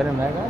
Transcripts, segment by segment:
میرے میں گا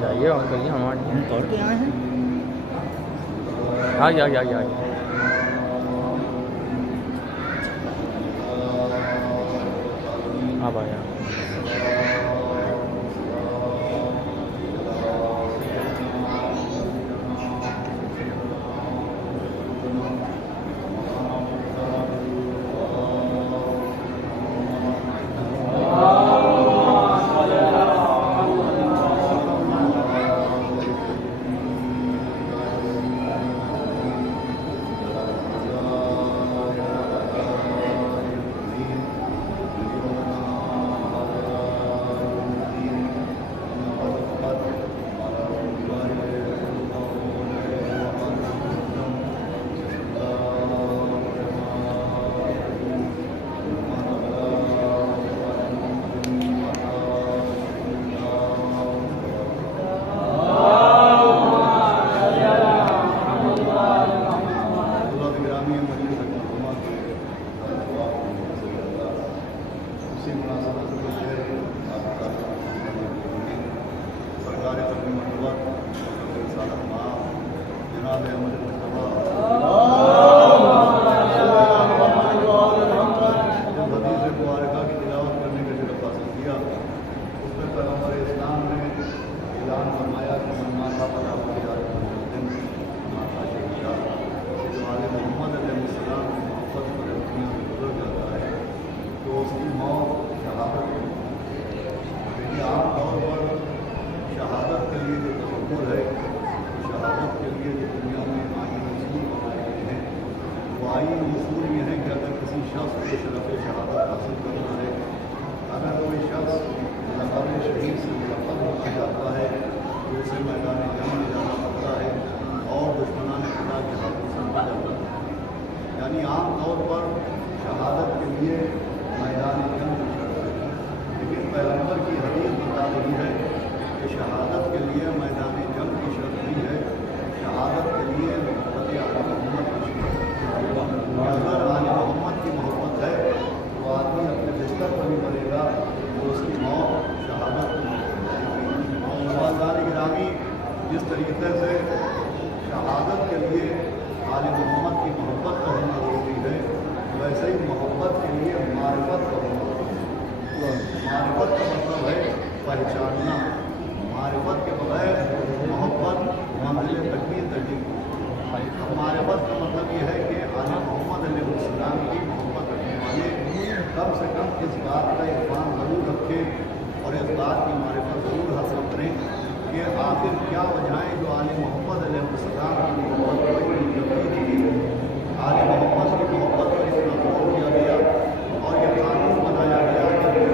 جائیے اور کریے ہمارے توڑ کے آئے ہیں آ گیا اب آیا یعنی عام طور پر شہادت کے لیے میدان جنگ کی شرط ہے، لیکن پیغمبر کی حدیث بتا رہی ہے کہ شہادت کے لیے میدان جنگ کی شرط نہیں ہے، شہادت کے لیے محبت آل محمد کی شرط ہے۔ اگر آل محمد کی محبت ہے تو آدمی اپنے بستر پر بھی مرے گا تو اس کی موت شہادت کی گرامی جس طریقے سے شہادت کے لیے آل محمد کی محبت کا ہونا ضروری ہے، ویسے ہی محبت کے لیے معرفت کا ہونا ضروری ہے۔ معرفت کا مطلب ہے پہچاننا، معرفت کے بغیر محبت منزل تک بھی تجدید۔ معرفت کا مطلب یہ ہے کہ آل محمد علیہ السلام کی محبت رکھنے والے کم سے کم اس بات کا عرفان ضرور رکھیں اور اس بات کی معرفت ضرور حاصل کریں کہ آخر کیا وجہیں جو آل محمد علیہ السلام کی محبت کو تبدیل کی، آل محمد کی محبت کو اس طرح غور کیا گیا اور یہ قانون بنایا گیا کہ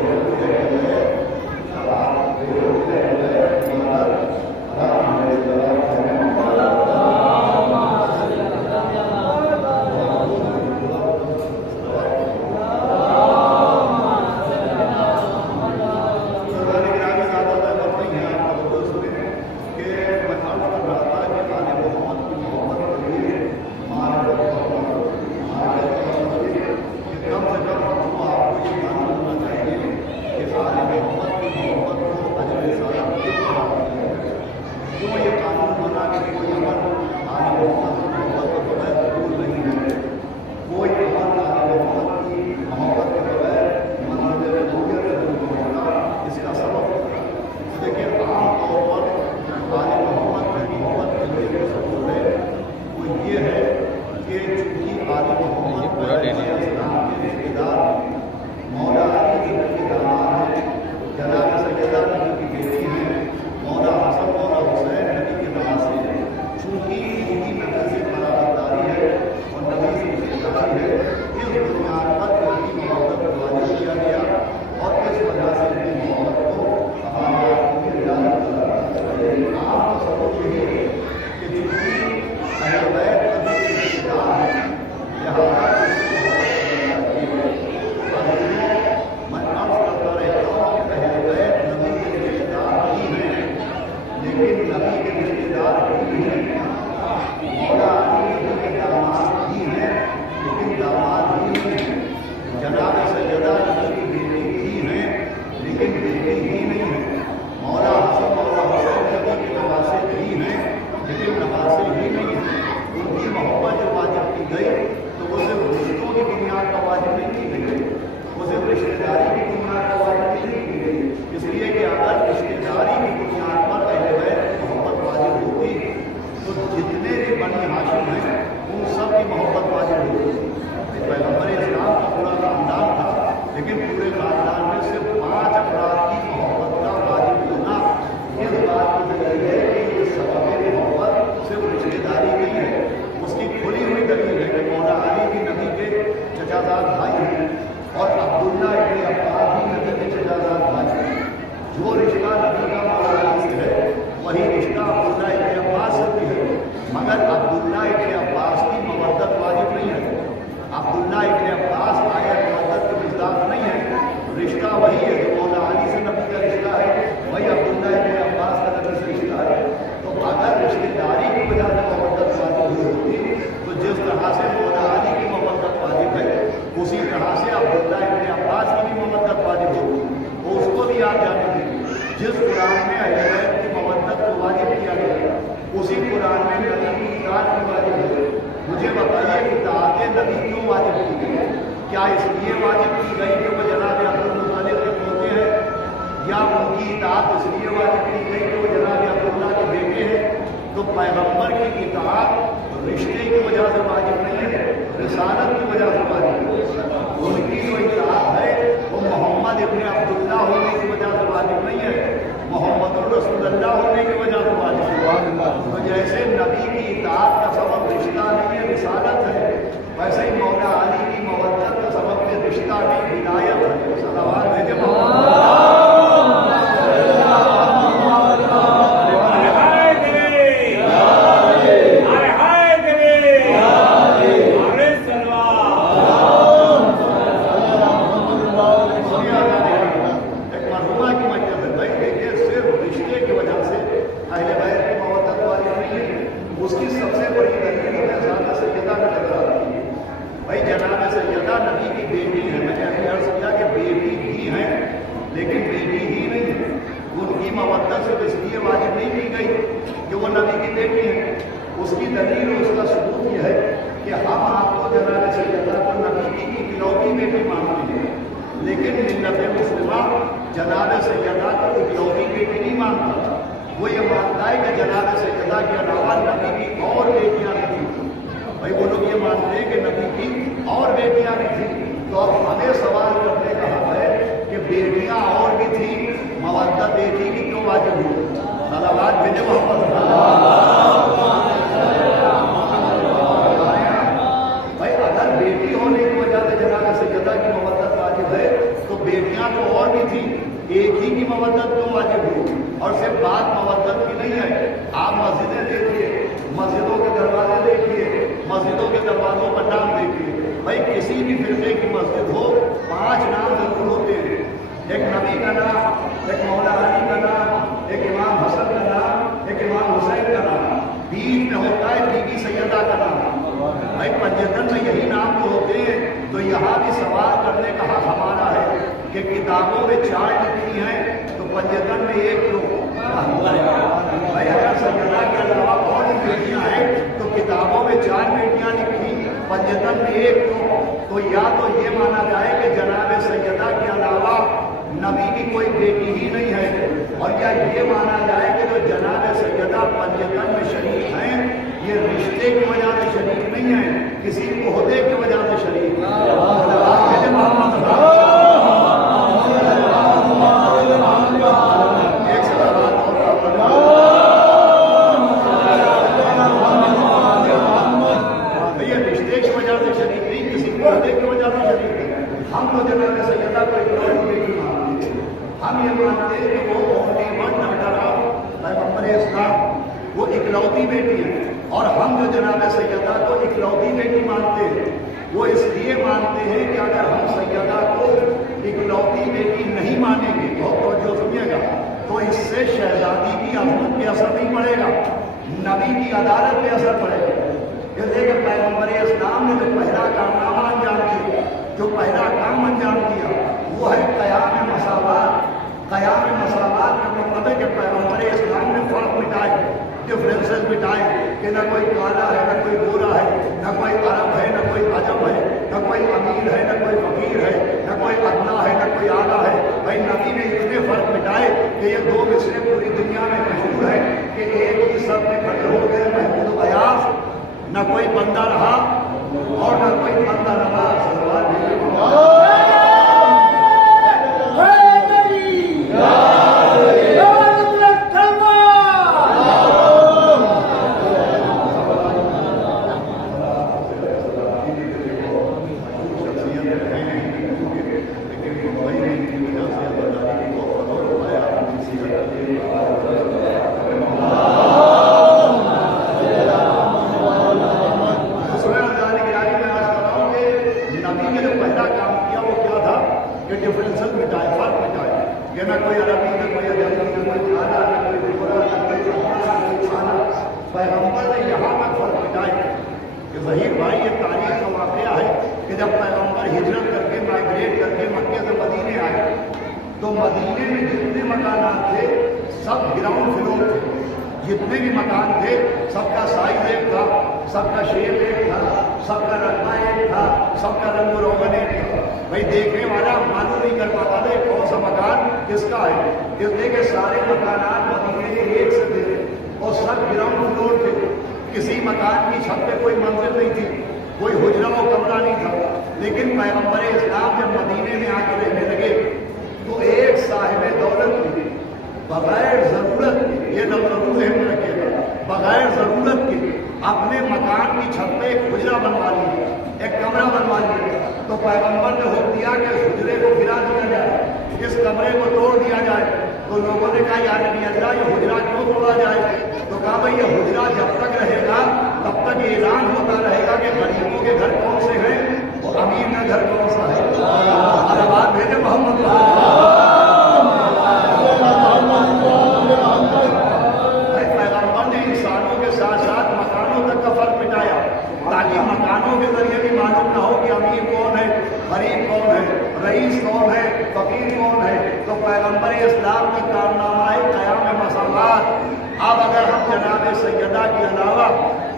जनाब सैयदा नबी की बेटी ही हैं, लेकिन बेटी ही नहीं है। मौला हसन मौला हुसैन नबी के नवासे ही हैं, लेकिन नवासे ही नहीं है। उनकी मोहब्बत जो वाजिब की गई तो वो सिर्फ रिश्तों की बुनियाद पर वाजिब नहीं की गई, वो सिर्फ रिश्तेदारी की बुनियाद पर वाजिब नहीं की गई। इसलिए कि अगर रिश्तेदारी की बुनियाद पर अहले बैत की मोहब्बत वाजिब होती तो जितने भी बनी हाशिम हैं उन सब की मोहब्बत वाजिब होती। पैगम्बर इस्लाम का पूरा खानदान था, लेकिन पूरे खानदान में सिर्फ 5 अफराद की मोहब्बत का वाजिब होना इस बात की दलील है कि ये सबब मोहब्बत सिर्फ रिश्तेदारी नहीं है। उसकी खुली हुई दलील है कि मौला अली भी नबी के चचाजाद भाई हैं और अब्दुल्ला इब्न अब्बास भी नबी के चचाजाद भाई हैं। जो रिश्ता नबी का मौला अली से है वही रिश्ता अब्दुल्ला इब्न अब्बास से भी है, मगर अब्दुल्ला इब्न अब्बास की मवद्दत वाजिब नहीं है। अब्दुल्ला इब्न अब्बास आया मवद्दत की मिज़दाक नहीं है। रिश्ता वही है जो मौला अली से नबी का रिश्ता है, वही अब्दुल्ला इब्न अब्बास का नबी से रिश्ता है। तो अगर रिश्तेदारी की वजह से मवद्दत वाजिब हुई होती तो जिस तरह से मौला अली की मवद्दत वाजिब है उसी तरह से अब्दुल्ला इब्न अब्बास की भी मवद्दत वाजिब होगी। तो उसको भी आप जाने दीजिए, जिस कुरान में अहले बैत की मवद्दत को वाजिब किया गया उसी कुरान में नबी की इताअत की वाजिब है। मुझे बताइए कि इताअत नबी क्यों वाजिब की गई? क्या इसलिए वाजिब की गई कि वो जनाब अब्दुल मुत्तलिब के पोते हैं, या उनकी इताअत इसलिए वाजिब की गई कि वो जनाब अब्दुल्ला के बेटे हैं? तो पैगम्बर की इताअत रिश्ते की वजह से वाजिब नहीं है, रिसालत की वजह से वाजिब है। उनकी जो इताअत है वो मोहम्मद इब्न अब्दुल्ला होने की वजह से वाजिब नहीं है, मोहम्मदुर रसूलुल्लाह होने की वजह से वाजिब है। तो जैसे नबी की इताअत का सबब रिश्ता नहीं है, रिसालत है, वैसे ही मौला अली की मवद्दत का सबब में रिश्ता नहीं, हिदायत है। सलावत भेजे उसकी सबसे बड़ी दलील है ज़ात सैयदा का नजर आती है। भाई जनाब सैयदा नबी की बेटी है, मैंने अभी अर्ज़ किया कि बेटी भी है, लेकिन बेटी ही नहीं है। उनकी मवद्दत सिर्फ इसलिए वाजिब नहीं की गई कि वो नबी की बेटी है। उसकी दलील और उसका सबूत यह है कि हम आपको जनाब सैयदा को नबी की इकलौती बेटी मानते हैं, लेकिन मिल्लत मुस्लिमा जनाब सैयदा को इकलौती बेटी नहीं मानता। वो ये मानता है कि जनाब सैयदा के अलावा नबी की और बेटियां भी थी। भाई वो लोग ये मानते हैं कि नबी की और बेटियां भी थी। तो अब हमें सवाल करने का हक है कि बेटियां और भी थी, मवद्दत एक ही की क्यों वाजिब हुई? सलावत भेजे मोहम्मद। भाई अगर बेटी होने की वजह से जनाब सैयदा की मवद्दत वाजिब है तो बेटियां तो और भी थी, एक ही की मवद्दत क्यों वाजिब हुई? और सिर्फ बात मवद्दत की नहीं है, आप मस्जिदें देखिए, मस्जिदों के दरवाजे देखिए, मस्जिदों के दरवाजों पर नाम देखिए। भाई किसी भी फिरके की मस्जिद हो 5 नाम जरूर होते हैं, एक नबी का नाम, एक मौला अली का नाम, एक इमाम हसन का नाम, एक इमाम हुसैन का नाम, बीच में होता है बीबी सैयदा का नाम। भाई पंजतन में यही नाम जो होते हैं। तो यहाँ भी सवाल करने का हक हमारा है कि किताबों में 4 लिखी हैं तो पंजतन में 1 क्यों? भाई अगर सैयदा के अलावा और भी बेटियां हैं तो किताबों में 4 बेटियां लिखी, पंजतन में 1 क्यों? तो या तो ये माना जाए कि जनाब सैयदा के अलावा नबी की कोई बेटी ही नहीं है, और या ये माना जाए कि जो जनाब सैयदा पंजतन में शरीक हैं ये रिश्ते की वजह से शरीक नहीं है, किसी ओहदे की वजह से शरीक है। हम तो जनाब सैयदा को इकलौती बेटी मानते हैं। हम ये मानते हैं कि वो ओनली वन डॉटर ऑफ पैगंबर इस्लाम, वो इकलौती बेटी है। और हम जो जनाब सैयदा को इकलौती बेटी मानते हैं वो इसलिए मानते हैं कि अगर हम सैयदा को इकलौती बेटी नहीं मानेंगे तो जो सुनिएगा तो इससे शहजादी की अजमत पे असर नहीं पड़ेगा, नबी की अदालत पे असर पड़ेगा। जैसे कि पैगंबर इस्लाम ने जो पहला कारनामा अंजाम दिया, जो पहला काम अंजाम दिया, वो है क़याम मसावात। क़याम मसावात का मतलब है कि पैगम्बर इस्लाम ने फ़र्क मिटाए, डिफरेंसेस मिटाए कि न कोई काला है, न कोई गोरा है, न कोई अरब है, न कोई अजम है, न कोई अमीर है, न कोई फकीर है, न कोई अदना है, न कोई आला है। भाई नबी ने इतने फ़र्क मिटाए कि ये दो मिसरे पूरी दुनिया में मशहूर है कि एक ही सब में खड़े हो गए महमूद अयाज, न कोई बंदा रहा और न कोई बंदा रहा। पैगम्बर ने यहाँ तक फर्क मिटाए कि ज़हीर भाई ये तारीख का वाक़या है कि जब पैगम्बर हिजरत करके माइग्रेट करके मक्के से मदीने आए तो मदीने में जितने मकानात थे सब ग्राउंड फ्लोर थे। जितने भी मकान थे सबका साइज एक था, सबका शेप एक था, सबका रंगा एक था, सबका रंग रोगन एक था। भाई देखने वाला मालूम नहीं कर पाता था कौन सा मकान किसका है, इसलिए कि सारे मकानात मदीने के एक से थे और सब ग्राउंड फ्लोर थे। किसी मकान की छत पे कोई मंजिल नहीं थी, कोई हुजरा और कमरा नहीं था। लेकिन पैगम्बर इस्लाम जब मदीने में आके रहने लगे तो एक साहिब दौलत थी, बगैर ज़रूरत के, ये ज़रूर है रखिएगा, बगैर ज़रूरत के अपने मकान की छत पे एक हुजरा बनवा लिया, एक कमरा बनवा लिया। तो पैगम्बर ने हुक्म दिया कि इस हुजरे को गिरा दिया जाए, इस कमरे को तोड़ दिया जाए। तो लोगों ने कहा यार नबी अल्लाह ये हुजरा क्यों तोड़ा जाए? तो कहा भाई ये हुजरा जब तक रहेगा तब तक ये ऐलान होता रहेगा कि गरीबों के घर कौन से हैं और अमीर का घर कौन सा है। और बात भेजे मोहम्मद पैगम्बर ने इंसानों के साथ साथ मकानों तक का फर्क मिटाया ताकि मकानों के जरिए भी मालूम ना हो कि अमीर कौन है, गरीब कौन है, रईस कौन है, फकीर कौन है। तो पैगम्बर इस्लाम का कारनामा है क़याम मसावात। अब अगर हम जनाब सैयदा के अलावा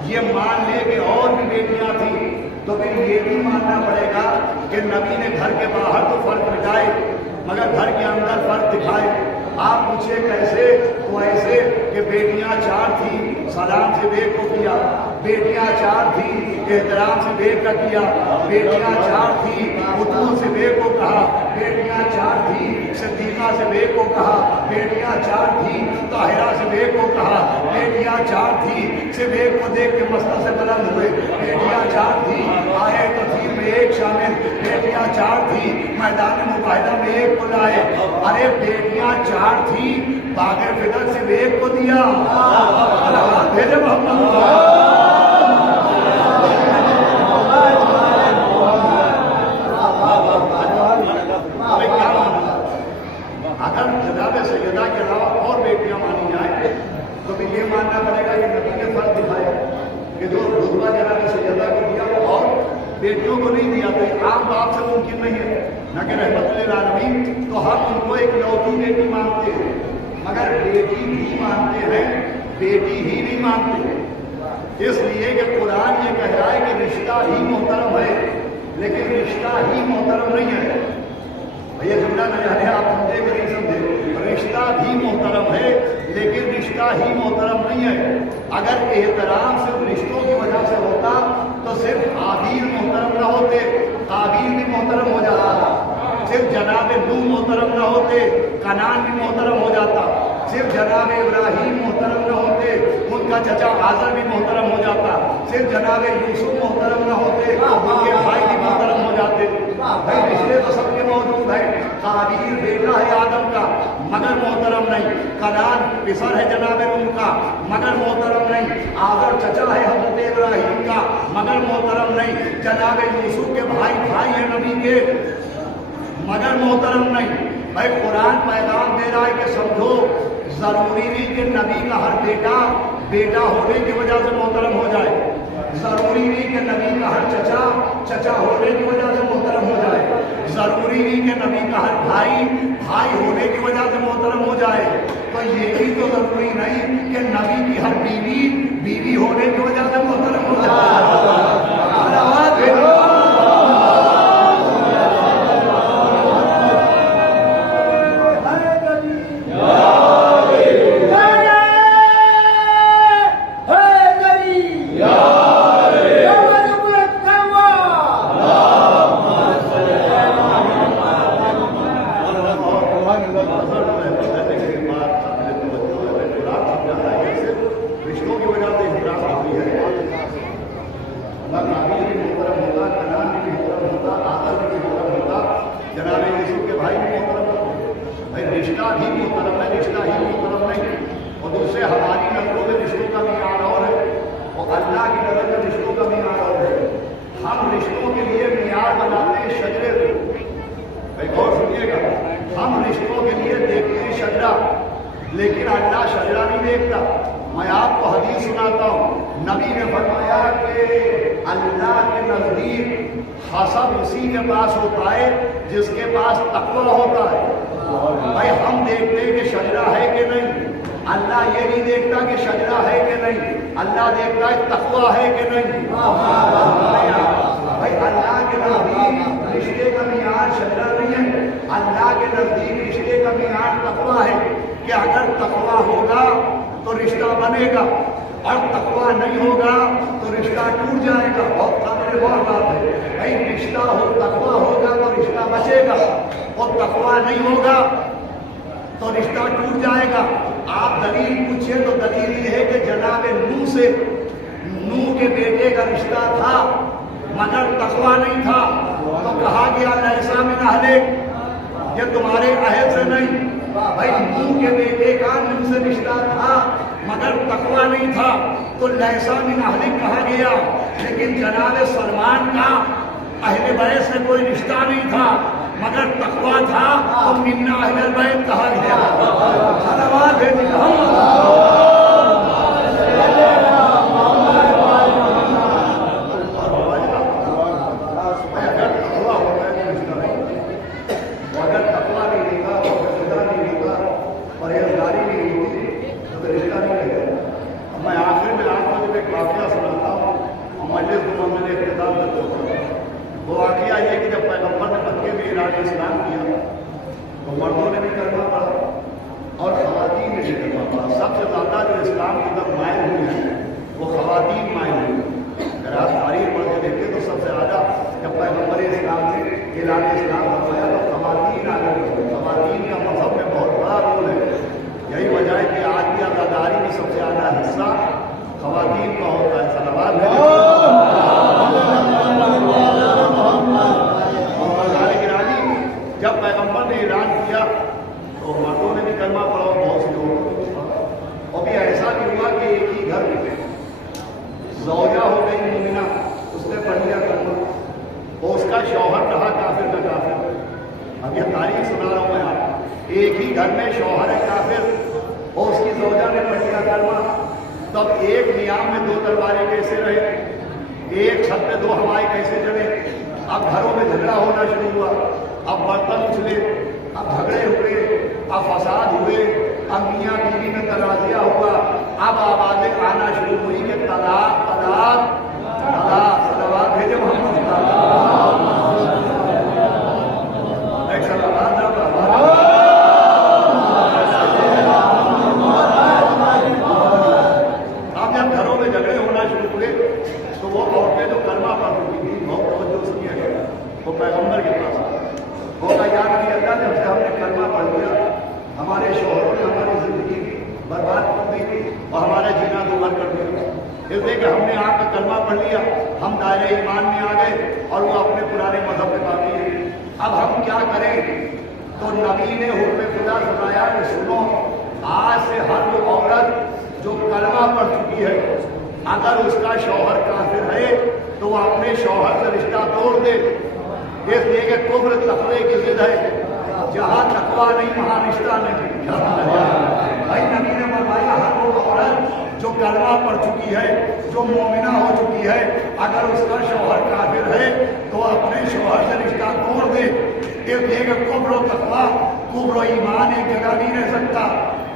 ये मान लें कि और भी बेटियां थी तो फिर ये भी मानना पड़ेगा कि नबी ने घर के बाहर तो फर्क मिटाए मगर घर के अंदर फर्क दिखाए। आप पूछे कैसे? तो ऐसे कि बेटियां चार थी, सलाम से बेग को किया, बेटियां चार थी, एहतराम से बेग का किया, बेटियां चार थी, उतू से बेग को कहा, बेटियां चार थी, सिद्दीक़ा से बेग को कहा, बेटियां चार थी, ताहिरा से बेग को कहा, बेटियां चार थी, से बेग को देख के मस्तक से बुलंद हुए, बेटियां चार थी, आए तफसीर में एक शामिल, बेटियां चार थी, मैदान मुबाहिदा में एक को लाए। अरे बेटियां चार थी, बाग़े फिदक से बेग को दिया, भेजे मोहम्मद। अगर जनाब सैयदा के अलावा और बेटियां मानी जाए तो फिर ये मानना पड़ेगा कि नबी ने फर्क दिखाया कि जो रुतबा जनाब सैयदा को दिया वो और बेटियों को नहीं दिया। तो आम बात से मुमकिन नहीं है न कि रहमतुल आलमीन तो हम उनको एक लौकी बेटी मानते हैं मगर बेटी भी मानते हैं, बेटी ही नहीं मानते। इसलिए कि कुरान ये कह रहा है कि रिश्ता ही मोहतरम है लेकिन रिश्ता ही मोहतरम नहीं है। भैया जुमला न जाने आप समझे कि नहीं समझे, रिश्ता भी मोहतरम है लेकिन रिश्ता ही मोहतरम नहीं है। अगर एहतराम सिर्फ रिश्तों की वजह से होता तो सिर्फ हाबील मोहतरम न होते, काबील भी मोहतरम हो जाता, सिर्फ जनाब नूह मोहतरम न होते, कनान भी मोहतरम हो जाता, सिर्फ जनाब इब्राहीम मोहतरम न होते, उनका चचा आज़र भी मोहतरम हो जाता, सिर्फ जनाब यूसुफ मोहतरम न होते, उनके भाई भी मोहतरम हो जाते। भाई रिश्ते तो सबके मौजूद है। काबील बेटा है आदम का मगर मोहतरम नहीं, कनान पिसर है जनाब नूह का मगर मोहतरम नहीं, आज़र चचा है हज़रत इब्राहीम का मगर मोहतरम नहीं, जनाब यूसुफ के भाई है नबी के मगर मोहतरम नहीं। भाई कुरान पैगाम दे रहा है कि समझो जरूरी नहीं कि नबी का हर बेटा होने की वजह से मोहतरम हो जाए, ضروری نہیں کہ نبی کا ہر چچا ہونے کی وجہ سے محترم ہو جائے، ضروری نہیں کہ نبی کا ہر بھائی ہونے کی وجہ سے محترم ہو جائے، تو یہ بھی تو ضروری نہیں کہ نبی کی ہر بیوی ہونے کی وجہ سے محترم ہو جائے۔ لیکن اللہ شجرہ نہیں دیکھتا۔ میں آپ کو حدیث سناتا ہوں، نبی نے فرمایا کہ اللہ کے نزدیک حسب اسی کے پاس ہوتا ہے جس کے پاس تقوی ہوتا ہے۔ بھائی ہم دیکھتے ہیں کہ شجرہ ہے کہ نہیں، اللہ یہ نہیں دیکھتا کہ شجرہ ہے کہ نہیں، اللہ دیکھتا ہے تقوی ہے کہ نہیں۔ بھائی اللہ کے نزدیک رشتے کا معیار شجرہ نہیں ہے، اللہ کے نزدیک رشتے کا معیار تقوی ہے کہ اگر تقوی ہوگا تو رشتہ بنے گا اور تقوی نہیں ہوگا تو رشتہ ٹوٹ جائے گا۔ بہت قابل غور بات ہے، بھائی رشتہ ہو تقوی ہوگا تو رشتہ بچے گا اور تقوی نہیں ہوگا تو رشتہ ٹوٹ جائے گا۔ آپ دلیل پوچھیں تو دلیل یہ ہے کہ جناب نوح سے نوح کے بیٹے کا رشتہ تھا مگر تقوی نہیں تھا، تو کہا گیا لیسا من اہلک، یہ تمہارے عہد سے نہیں۔ بھائی نوح کے بیٹے کا نوح سے رشتہ تھا مگر تقوی نہیں تھا تو لیسا من اہلک کہا گیا، لیکن جناب سلمان کا اہل بیت سے کوئی رشتہ نہیں تھا مگر تقوی تھا تو من اہل البیت کہا گیا۔ صلوات بھیجیں اسلام کیا تو مردوں نے بھی کرنا پڑا اور خواتین نے بھی کرنا پڑا۔ سب سے زیادہ جو اسلام کی طرف مائل ہوئی ہیں وہ خواتین مائل ہوئی۔ اگر آپ تاریخ پڑھ کے دیکھیں تو سب سے زیادہ جب پیغمبر اسلام نے اعلان اسلام فرمایا تو خواتین آگے بڑھی۔ خواتین کا مذہب میں بہت بڑا رول ہے، یہی وجہ ہے کہ آج کی عزاداری میں سب سے زیادہ حصہ خواتین کا ہوتا ہے۔ صلوات جب پیغمبر نے اعلان کیا تو مردوں نے بھی کلمہ پڑھا اور بہت سے لوگوں نے، اور بھی ایسا نہیں ہوا کہ ایک ہی گھر میں زوجہ ہو گئی مومنہ، اس نے پڑھ لیا کلمہ اور اس کا شوہر رہا کافر کا کافر۔ اب یہ تاریخ سنا رہا ہوں میں آپ، ایک ہی گھر میں شوہر ہے کافر اور اس کی زوجہ نے پڑھ لیا کلمہ، تب ایک نیام میں دو تلواریں کیسے رہے، ایک چھت پہ دو ہوائیں کیسے چلے۔ اب گھروں میں جھگڑا ہونا شروع ہوا، اب برتن اچھلے، اب جھگڑے ہوئے، اب فساد ہوئے، اب میاں بیوی میں تنازعہ ہوا، اب آوازیں آنا شروع ہوئی کہ طلاق طلاق طلاق۔ صلوات بھیجے محمد اب جب گھروں میں جھگڑے ہونا شروع ہوئے تو وہ عورتیں جو کلمہ پڑھ چکی تھی بہت توجہ سے کیا گیا، وہ پیغمبر کے پاس بولا یا نبی اللہ جب سے ہم نے کلمہ پڑھ لیا ہمارے شوہروں نے ہماری زندگی برباد کر دی اور ہمارا جینا دوبھر کر دیا، اس لیے کہ ہم نے آپ کا کلمہ پڑھ لیا، ہم دائرۂ ایمان میں آ گئے اور وہ اپنے پرانے مذہب میں باقی ہیں، اب ہم کیا کریں؟ تو نبی نے حکم خدا سنایا کہ سنو، آج سے ہر وہ عورت جو کلمہ پڑھ چکی ہے اگر اس کا شوہر کافر ہے تو وہ اپنے شوہر سے رشتہ توڑ دے، اس لیے کہ کفر تقوی کی ضد ہے، جہاں تقوی نہیں وہاں رشتہ نہیں۔ بھائی نبی نے فرمایا ہر وہ عورت जो कलमा पढ़ चुकी है, जो मोमिना हो चुकी है, अगर उसका शौहर काफिर है तो अपने शौहर से रिश्ता तोड़ दे। एक कुफ्र और तकवा, कुफ्र और ईमान एक जगह नहीं रह सकता।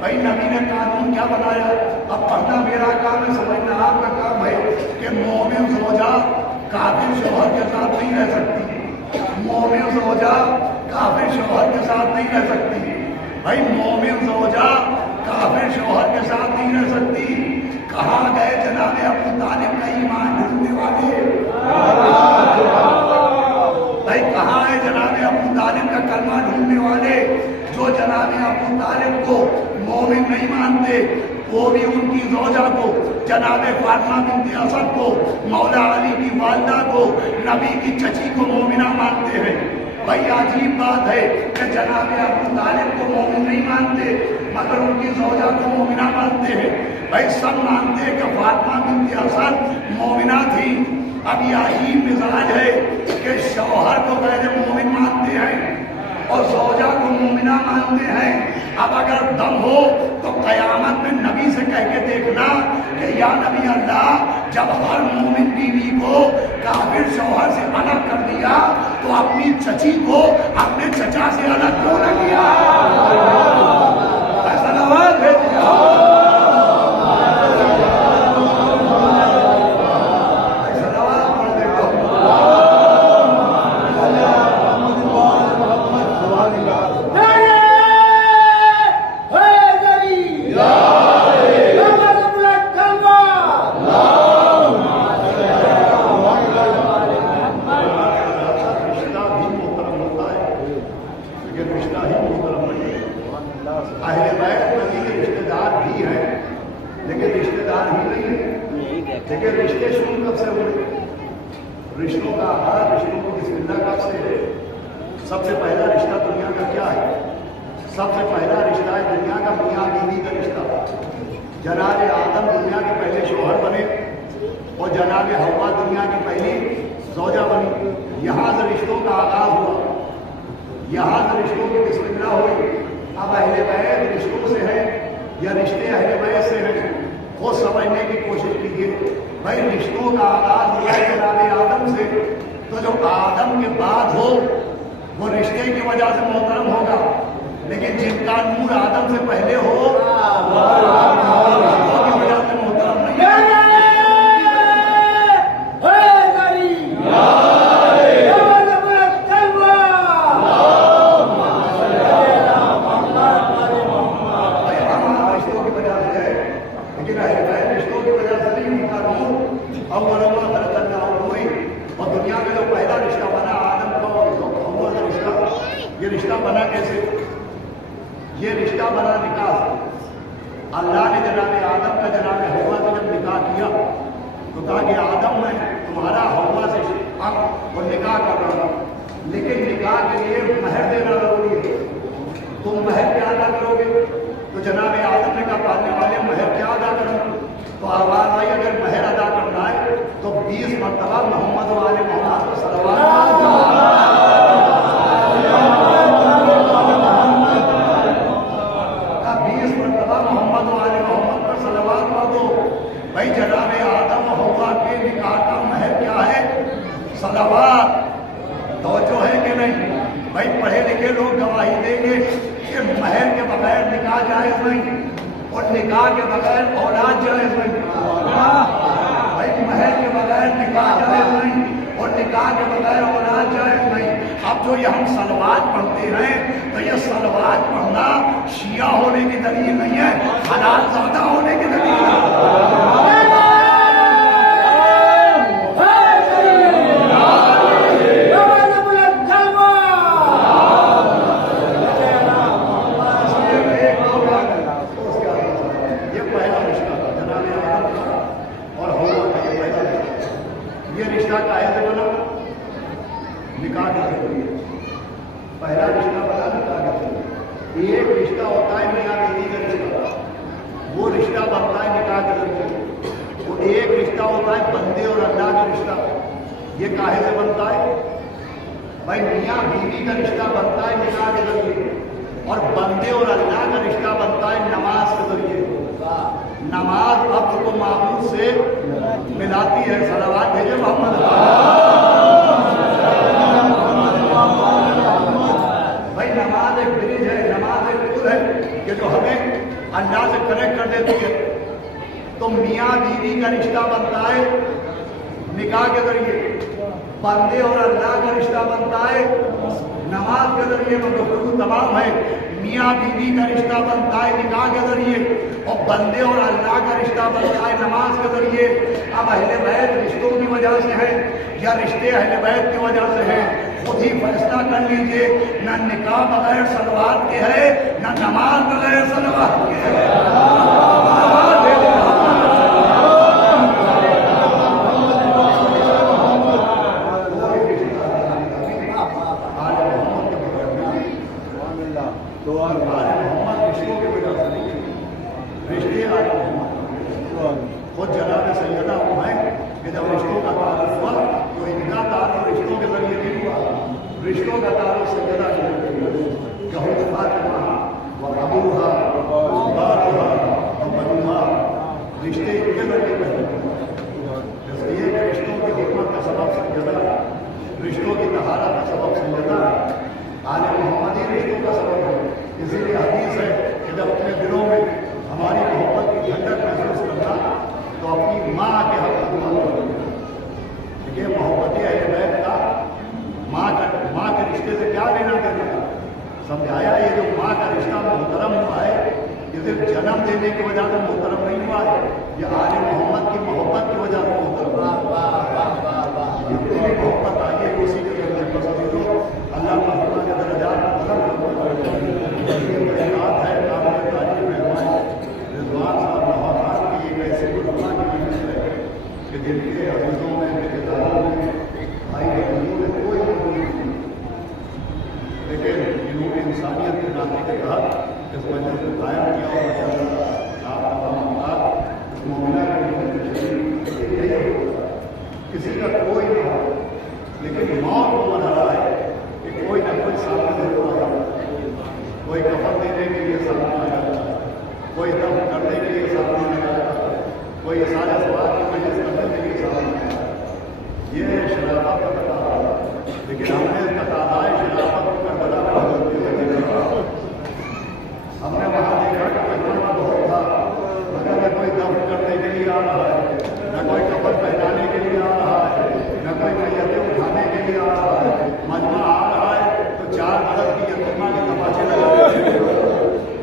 भाई नबी ने कानून क्या बनाया? अब पढ़ना मेरा काम है, समझना आपका काम है कि मोमिन ज़ौजा काफिर शौहर के साथ नहीं रह सकती, मोमिन ज़ौजा काफिर शौहर के साथ नहीं रह सकती। भाई मोमिन ज़ौजा काफिर शौहर के साथ नहीं रह सकती। कहाँ गए जनाब अबू तालिब का ईमान ढूंढने वाले? भाई कहाँ है जनाब अबू तालिब का कलमा ढूंढने वाले? जो जनाब अबू तालिब को मोमिन नहीं मानते, वो भी उनकी ज़ौजा को, जनाब फातिमा बिन्त असद को, मौला अली की वालिदा को, नबी की चची को मोमिना मानते हैं। भाई अजीब बात है कि जनाब अबू तालिब को मोमिन नहीं मानते मगर उनकी ज़ौजा को मोमिना मानते हैं। भाई सब मानते हैं कि फातिमा बिन्त असद मोमिना थी। अब ये अजीब मिजाज है कि शौहर को पहले मोमिन मानते हैं और ज़ौजा को मोमिना मानते हैं। अब अगर दम हो तो क़यामत में नबी से कह के देखना कि या नबी अल्लाह, जब हर मोमिन बीवी को काफिर शौहर से अलग कर दिया तो अपनी चची को अपने चचा से अलग क्यों न किया? ऐसा नवाज है लेकिन रिश्ते शुरू कब से हुए? रिश्तों का आधार, रिश्तों की बिस्मिल्लाह कब से है? सबसे पहला रिश्ता दुनिया का क्या है? सबसे पहला रिश्ता है दुनिया का मियाँ बीवी का रिश्ता। जनाब आदम दुनिया के पहले शौहर बने और जनाब हव्वा दुनिया की पहली ज़ौजा बनी। यहाँ से रिश्तों का आगाज हुआ, यहाँ से रिश्तों की बिस्मिल्लाह हुई। अब अहले बैत रिश्तों से है या रिश्ते अहले बैत से हैं, वो समझने की कोशिश कीजिए। भाई रिश्तों का आगाज हुआ है जनाब आदम से, तो जो आदम के बाद हो वो रिश्ते की वजह से मोहतरम होगा, लेकिन जिनका नूर आदम से पहले हो रिश्तों की वजह से मोहतरम नहीं है। और दुनिया में जो पहला रिश्ता बना आदम का और हव्वा का रिश्ता, ये रिश्ता बना कैसे? ये रिश्ता बना निकाह से। अल्लाह ने जनाब आदम का जनाब हव्वा से जब निकाह किया तो कहा कि आदम मैं तुम्हारा हव्वा से हक और निकाह कर रहा हूँ, लेकिन निकाह के लिए महर देना जरूरी है। तुम महर क्या अदा करोगे? तो जनाब आदम ने कहा पालने वाले महर क्या अदा करूँ? तो आवाज आई अगर महर अदा करना है तो 20 मरतबा मोहम्मद वाले मोहम्मद को सलवात दो। 20 मरतबा मोहम्मद वाले मोहम्मद पर सलवात दो। भाई जनाब आदम हव्वा के निकाह का महर क्या है? सलवात। तवज्जो है कि नहीं? भाई पढ़े लिखे लोग गवाही देंगे कि महर के बगैर निकाह जायज नहीं और निकाह के बगैर औलाद जायज नहीं। भाई महर के बगैर निकाह जायज नहीं और निकाह के बगैर औलाद जायज नहीं। अब जो ये हम सलवात पढ़ते हैं तो ये सलवात पढ़ना शिया होने की दलील नहीं है, हलाल ज़्यादा होने की दलील है। पहला रिश्ता बना निकाह के जरिए। एक रिश्ता होता है मियाँ बीवी का रिश्ता, वो रिश्ता बनता है निकाह के जरिए। वो एक रिश्ता होता है बंदे और अल्लाह का रिश्ता। ये काहे से बनता है? भाई मियाँ बीवी का रिश्ता बनता है निकाह के जरिए और बंदे और अल्लाह का रिश्ता बनता है नमाज के जरिए। नमाज अब्द को माबूद से मिलाती है। सलावत भेजे मोहम्मद। भाई नमाज एक ब्रिज है, नमाज एक पुल है कि जो हमें अल्लाह से कनेक्ट कर देती है। तो मियाँ बीवी का रिश्ता बनता है निकाह के जरिए, बंदे और अल्लाह का रिश्ता बनता है नमाज के जरिए। मतलब तमाम है, मियाँ बीवी का रिश्ता बनता है निकाह के जरिए, और बंदे और अल्लाह का रिश्ता बनता है नमाज के जरिए। अब अहले बैत रिश्तों की वजह से है या रिश्ते अहले बैत की वजह से है, खुद ही फैसला कर लीजिए। न निकाह बगैर सलवात के है, न नमाज बगैर सलवात के है। खुद जनाब सैयदा है कि जब रिश्तों का ताल्लुक हुआ तो इनका ताल्लुक रिश्तों के जरिए नहीं हुआ, रिश्तों का ताल्लुक सैयदा के जरिए। रिश्ते इनके जरिए इसलिए कि रिश्तों की हिकमत का सबब सैयदा, रिश्तों की तहारत का सबब सैयदा, आले मोहम्मदी रिश्तों का सबब है। इसीलिए हदीस है कि जब अपने दिलों में हमारी मोहब्बत की ठंडक महसूस करना तो अपनी माँ के हक दुआ करो। देखिए मोहब्बत अहले बैत का माँ के रिश्ते से क्या लेना देना समझाया। ये जो माँ का रिश्ता मोहतरम हुआ है, ये सिर्फ जन्म देने की वजह से मोहतरम नहीं हुआ है, ये आले मोहम्मद की मोहब्बत की वजह से मोहतरम हुआ। जितनी भी मोहब्बत आई है उसी के जरिए पसंद दो। अल्लाह ताला के दर्जात है कि जिनके अजीजों में, रिश्तेदारों में, भाई बहनों में कोई नहीं, लेकिन इन्होंने इंसानियत के नाते के तहत इस वजह को कायम किया और किसी का कोई नहीं हो, लेकिन मौत को मना रहा है कि कोई ना कोई सामने देता है, कोई कफन देने के लिए सामने आया, कोई दफन करने के लिए सामने आया, कोई सारे सवाल की मजलिस करने के लिए सामने आया। ये शराफत का तकाज़ा है, लेकिन हमने इसका तादाद शराफत का बड़ा बदलते हुए देखा। हमने वहाँ देखा कि मजमा बहुत था, मगर न कोई दफन करने के लिए आ रहा है, न कोई कफन पहनाने के लिए आ रहा है, न कोई मैयतें उठाने के लिए आ रहा है। मजमा आ रहा है तो 4 अरब की यतीमा के तमाचे लगा देते हैं।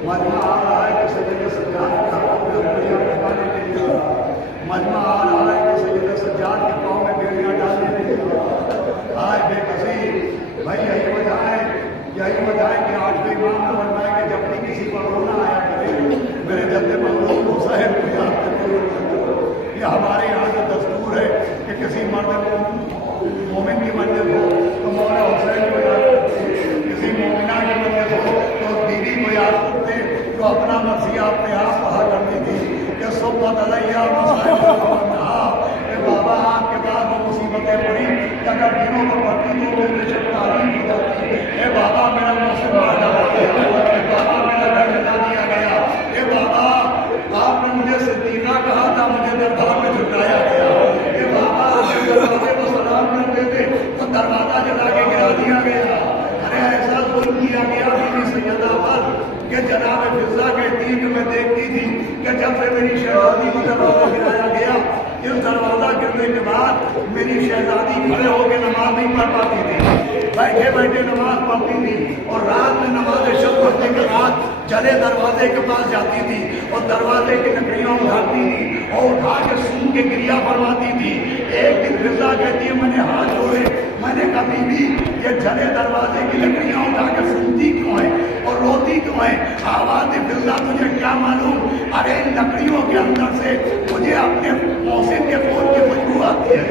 मजमा आ रहा है कि सैयद सज्जाद के हाथों में उंगलियां पहनाने के लिए आ रहा है। मजमा आ रहा है कि सैयद सज्जाद के पाँव में बेड़ियां डालने के लिए आ रहा है। आज बेकसी भाई यही वजह है कि आज के इमाम ने फरमाया कि जब भी किसी पर रोना आया करे मेरे जद्दे मखलूक हुसैन को याद करके ये हमारे यहाँ का दस्तूर है कि किसी मर्द मोमिन की मंजिल हो तो मौला हुसैन को याद करते, किसी मोमिना की मंजिल हो तो बीवी को याद करते, जो अपना मसीहा अपने आप कहा करती थी कि सोबत अलैया बाबा आपके बाद वो मुसीबतें पड़ी अगर दिनों को पड़ती तो मेरे से तारीफ हो जाती। ए बाबा मेरा मौसम मार डाला गया, बाबा मेरा घर जला दिया गया, ए बाबा आपने मुझे सिद्दीका कहा था, मुझे दरबार में झुकाया गया, ए बाबा दरवाजे को सलाम करते थे तो दरवाजा जला के गिरा दिया गया। अरे ऐसा जुल्म किया गया बीवी सैयदा पर कि जनाब फिजा कहती कि मैं देखती थी कि जब से मेरी शहजादी को दरवाजा गिराया गया, इस दरवाजा गिरने के बाद मेरी शहजादी खड़े होकर नमाज नहीं पढ़ पाती थी, बैठे बैठे नमाज पढ़ती थी, और रात में नमाज शब पढ़ने के बाद जले दरवाजे के पास जाती थी और दरवाजे की लकड़ियां उठाती थी और उठा के सूंघ के क्रिया फरमाती थी। एक दिन फिजा कहती है मैंने हाथ जोड़े, मैंने कभी भी ये जले दरवाजे की लकड़ियां उठा के सूंघती क्यों है और रोती क्यों है? आवाज फिजा तुझे क्या मालूम? अरे इन लकड़ियों के अंदर से मुझे अपने मौसम के खून की खुशबू आती है,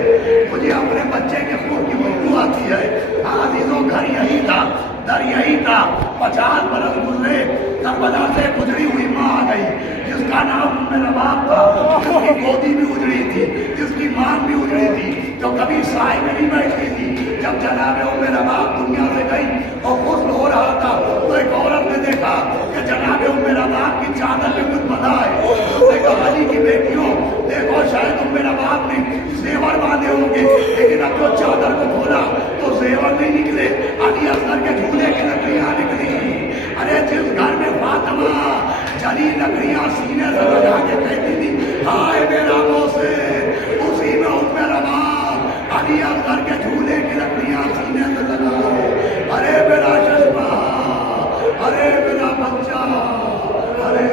मुझे अपने बच्चे के खून की खुशबू आती है। अजीजों घर यही था, दर यही था। 50 बरस गुजरे, करबला से गुजरी हुई माँ आ गई जिसका नाम मेरा बाप था, जिसकी गोदी भी उजड़ी थी, जिसकी मांग भी उजड़ी थी, जो कभी साए में नहीं बैठती थी। जब जनाबे मेरा बाप दुनिया से गई और खुश हो रहा था तो एक औरत ने देखा कि जनाबे मेरा बाप की चादर में कुछ बंधा है। उसने कहा जी جلی لکڑیاں سینے سے لگا کے کہتی تھی ہائے میرا موسے، اسی میں اس میں روا علی اصغر کے جھولے کی لکڑیاں سینے سے لگا، ارے میرا چشمہ، ارے میرا بچہ، ارے